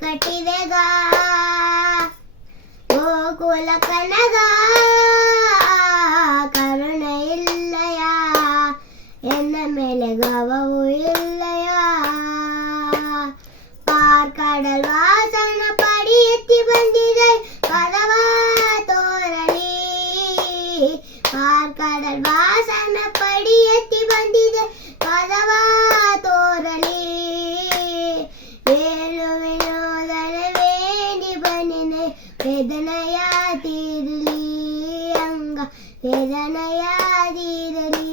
ಕಟ್ಟಿದೆಗ ಗೋಕುಲ ಕನಗ ಕರುಣೆ ಇಲ್ಲಯ ಎನ್ನ ಮೇಲೆ ಗವವು ಇಲ್ಲಯ ಪಾರ್ಕಡಲ್ ವಾಸನ ಪಡಿ ಎತ್ತಿ ಬಂದಿದೆ ಕದವ ತೋರಲಿ ಪಾರ್ಕಡಲ್ ವಾಸನ ಪಡಿ ಎತ್ತಿ ಬಂದಿದೆ ಕದವ ತೋರಲಿ ವೇಣು ವಿನೋದನ ವೇಣಿ ಬನಿನೆ ವೇದನಯ ತೀರಲಿ ಅಂಗ ವೇದನಯ ತೀರಲಿ